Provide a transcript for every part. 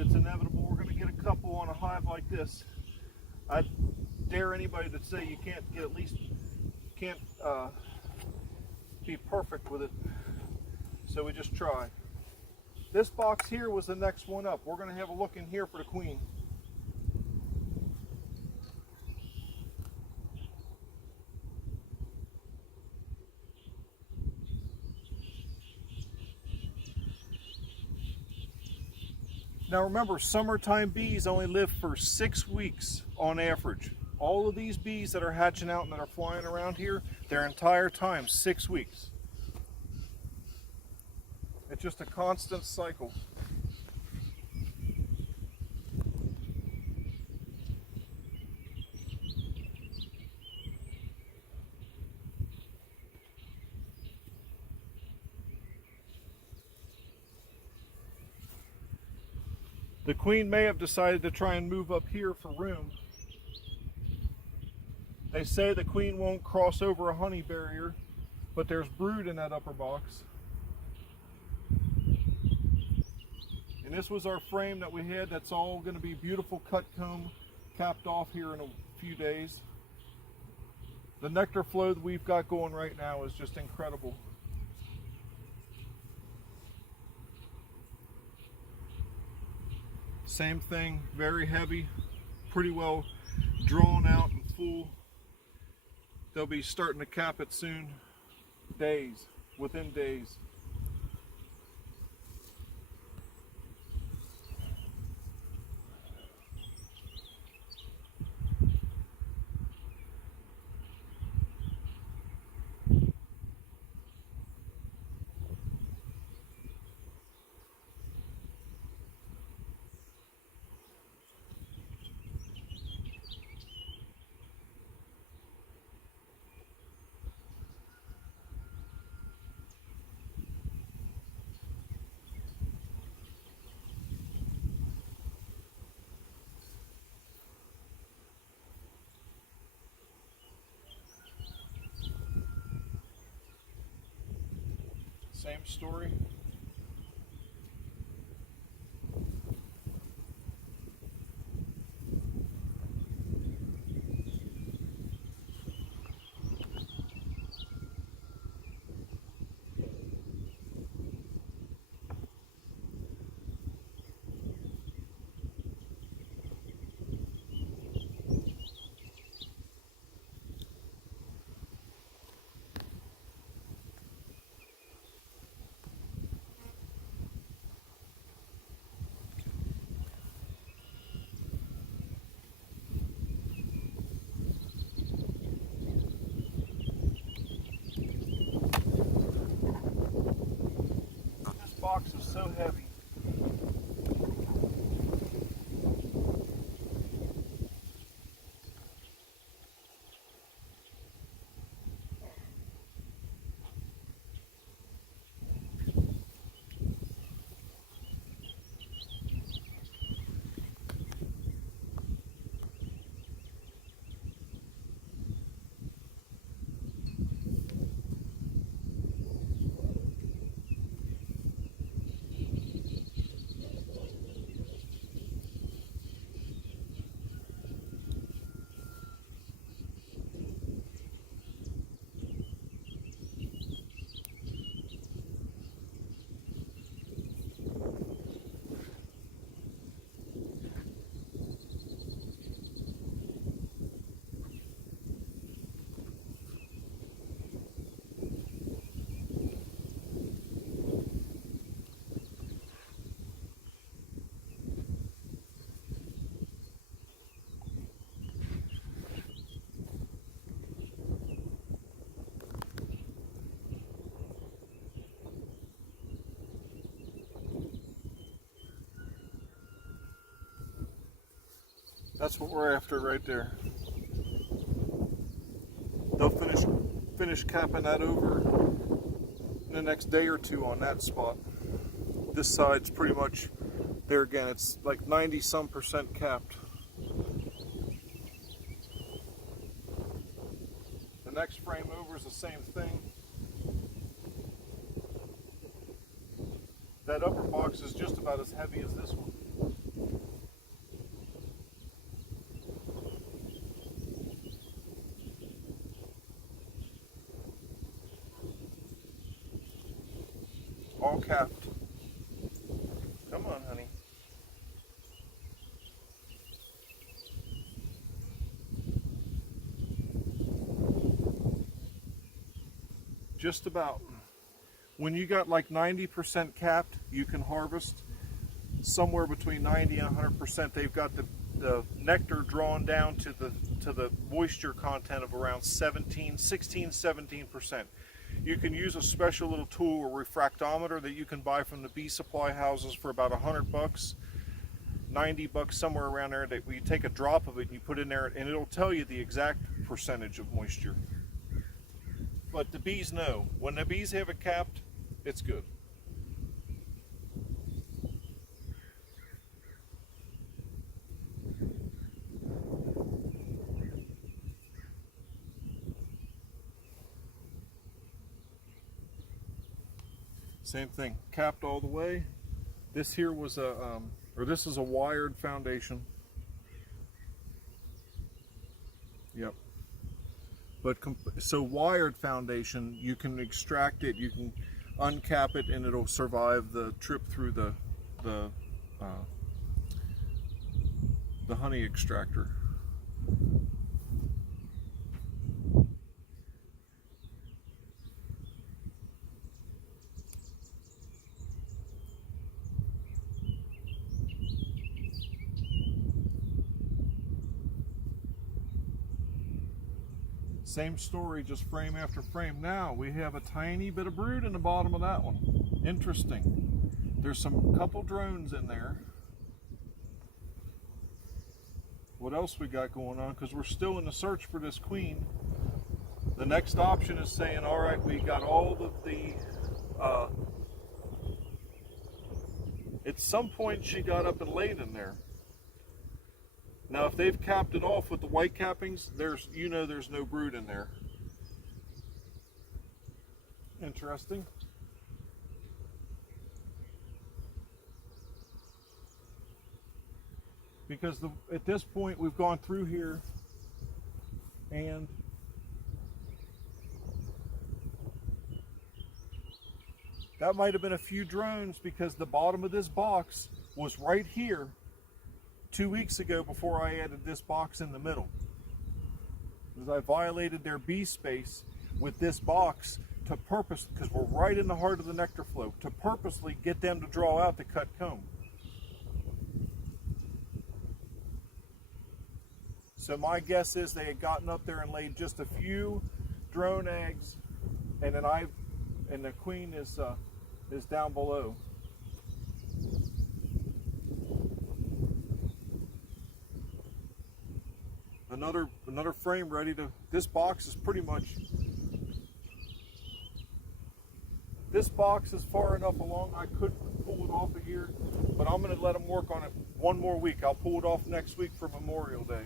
It's inevitable we're going to get a couple on a hive like this. I dare anybody to say you can't get at least can't be perfect with it. So we just try. This box here was the next one up. We're going to have a look in here for the queen. Now remember, summertime bees only live for 6 weeks on average. All of these bees that are hatching out and that are flying around here, their entire time, 6 weeks. It's just a constant cycle. The queen may have decided to try and move up here for room. They say the queen won't cross over a honey barrier, but there's brood in that upper box. And this was our frame that we had. That's all going to be beautiful cut comb, capped off here in a few days. The nectar flow that we've got going right now is just incredible. Same thing, very heavy, pretty well drawn out and full. They'll be starting to cap it soon, within days. Same story. Box is so heavy. That's what we're after right there. They'll finish capping that over in the next day or two on that spot. This side's pretty much there again. It's like 90-some% capped. The next frame over is the same thing. That upper box is just about as heavy as this one. all capped. Come on, honey. Just about. When you got like 90% capped, you can harvest somewhere between 90 and 100%. They've got the nectar drawn down to the moisture content of around 17%. You can use a special little tool, a refractometer, that you can buy from the bee supply houses for about $100, 90 bucks, somewhere around there, that you take a drop of it and you put in there and it'll tell you the exact percentage of moisture. But the bees know. When the bees have it capped, it's good. Same thing, capped all the way. This here was this is a wired foundation. Yep. But so wired foundation, you can extract it, you can uncap it, and it'll survive the trip through the honey extractor. Same story, just frame after frame. Now we have a tiny bit of brood in the bottom of that one. Interesting. There's some couple drones in there. What else we got going on? Because we're still in the search for this queen. The next option is saying, all right, we got all of the at some point she got up and laid in there. Now, if they've capped it off with the white cappings, there's no brood in there. Interesting. Because at this point we've gone through here and that might have been a few drones, because the bottom of this box was right here 2 weeks ago before I added this box in the middle. Because I violated their bee space with this box to purpose, because we're right in the heart of the nectar flow, to purposely get them to draw out the cut comb. So my guess is they had gotten up there and laid just a few drone eggs, and then the queen is down below. Another frame ready to. This box is pretty much. This box is far enough along I could pull it off of here, but I'm going to let them work on it one more week. I'll pull it off next week for Memorial Day.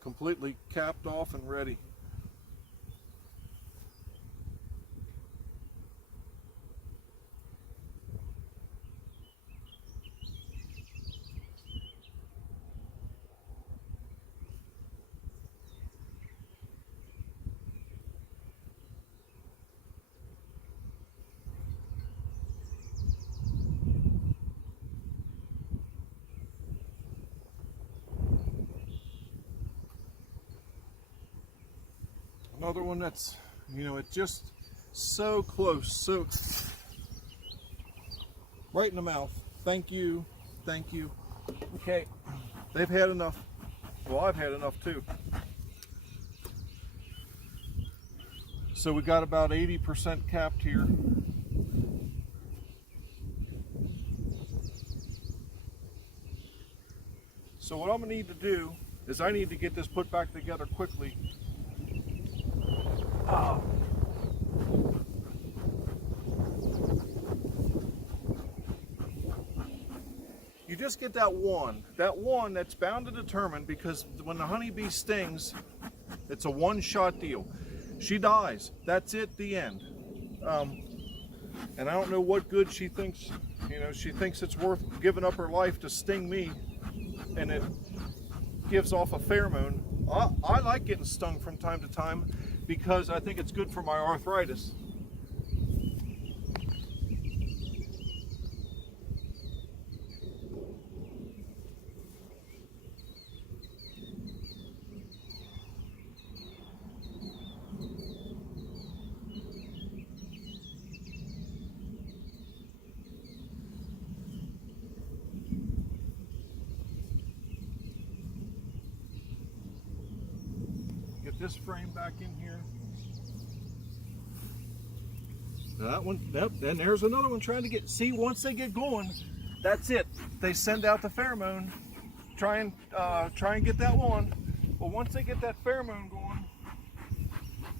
Completely capped off and ready. Another one that's, it's just so close, so right in the mouth. Thank you, thank you. Okay, they've had enough. Well, I've had enough too. So we got about 80% capped here. So what I'm gonna need to do is I need to get this put back together quickly. You just get that one that's bound to determine, because when the honeybee stings, it's a one-shot deal. She dies. That's it, the end. And I don't know what good she thinks, she thinks it's worth giving up her life to sting me, and it gives off a pheromone. I like getting stung from time to time because I think it's good for my arthritis. Get this frame back in here. That one, yep, and there's another one trying to get, see, once they get going, that's it. They send out the pheromone, try and get that one. But once they get that pheromone going,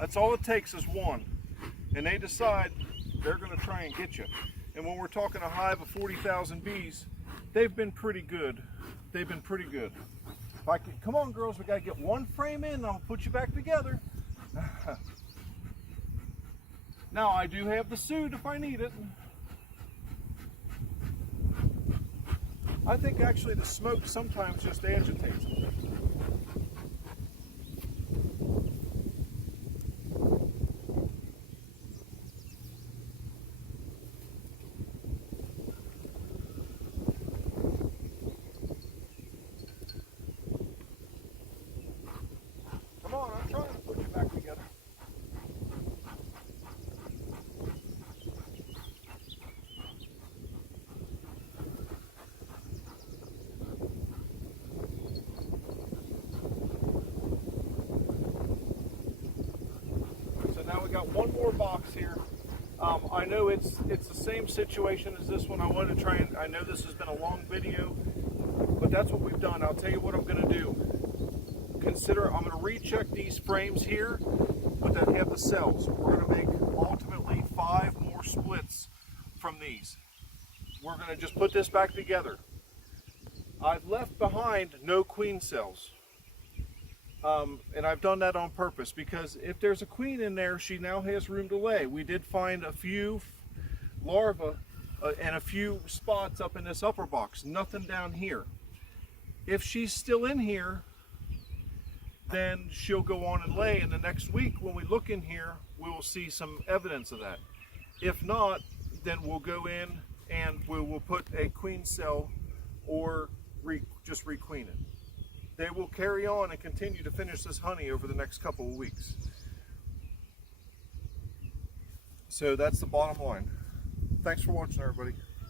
that's all it takes is one. And they decide they're gonna try and get you. And when we're talking a hive of 40,000 bees, they've been pretty good. They've been pretty good. If I can, come on girls, we gotta get one frame in and I'll put you back together. Now I do have the suit if I need it. I think actually the smoke sometimes just agitates them. Come on, I'm trying to put you back together. Now we got one more box here. I know it's the same situation as this one. I wanted to try and, I know this has been a long video, but that's what we've done. I'll tell you what I'm going to do. Consider, I'm going to recheck these frames here, but that have the cells. We're going to make ultimately 5 more splits from these. We're going to just put this back together. I've left behind no queen cells. And I've done that on purpose because if there's a queen in there, she now has room to lay. We did find a few larvae and a few spots up in this upper box, nothing down here. If she's still in here, then she'll go on and lay, and the next week when we look in here, we will see some evidence of that. If not, then we'll go in and we will put a queen cell or just requeen it. They will carry on and continue to finish this honey over the next couple of weeks. So that's the bottom line. Thanks for watching, everybody.